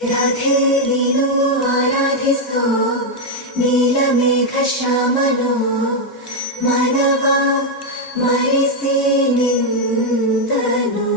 ರಾಧೆ ನೀನು ಆರಾಧಿಸೋ ನೀಲಮೇಘ ಶ್ಯಾಮನೋ ಮನವ ಮರಿಸಿ ನಿಂದನು.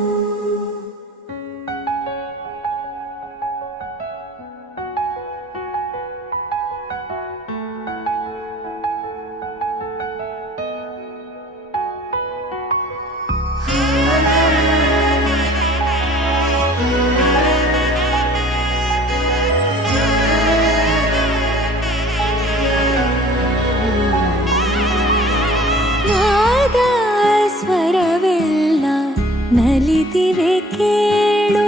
ನಲಿದಿವೆ ಕೇಳು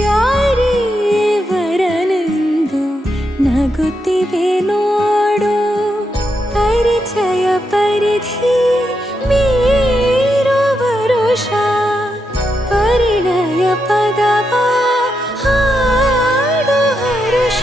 ಯಾರೇ ವರನೆಂದು ನಗುತ್ತಿವೆ ನೋಡು. ಪರಿಚಯ ಪರಿಧಿ ಮೀರೋ ವರುಷ ಪರಿಣಯ ಪದವ ಹಾಡು ಹರುಷ.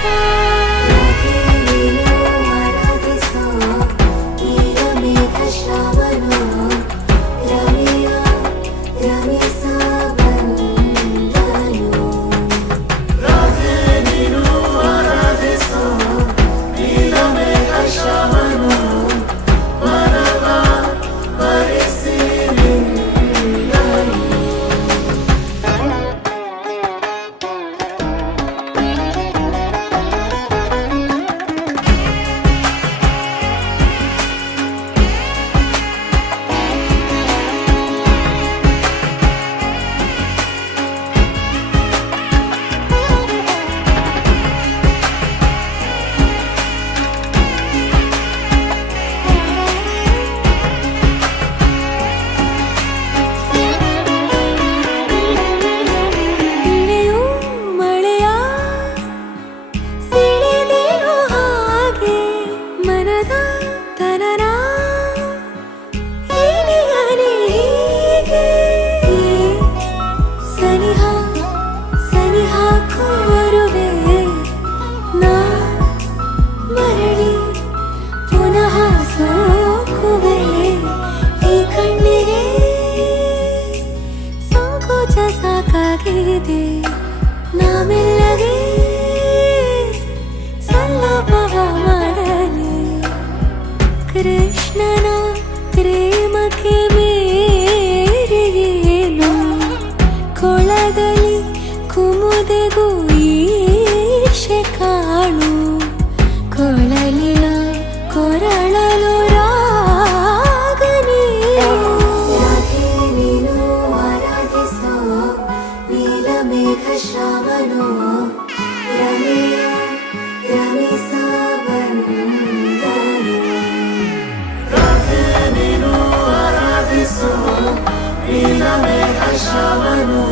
ಸಾಕಾಗಿದೆ ನಾಮೆಲ್ಲಗೆ ಸಲ್ಲಭವ ಮಾಡಲಿ. ಕೃಷ್ಣನ ಪ್ರೇಮಕ್ಕೆ ಮೇರೆಯೇನು ಕೊಳದಲ್ಲಿ ಕುಮುದೆಗೂ ಈಶೆ ಕಾಣು. ಕೊಳಲಿನ ಕೊರಳಲು ಮೇಘ ಶ್ಯಾಮನೋ ರಮೆಯ ರಮಿಸ ಬಂದನು. ರಾಧೆ ನೀನು ಆರಾಧಿಸೋ ನೀಲಮೇಘ ಶ್ಯಾಮನೋ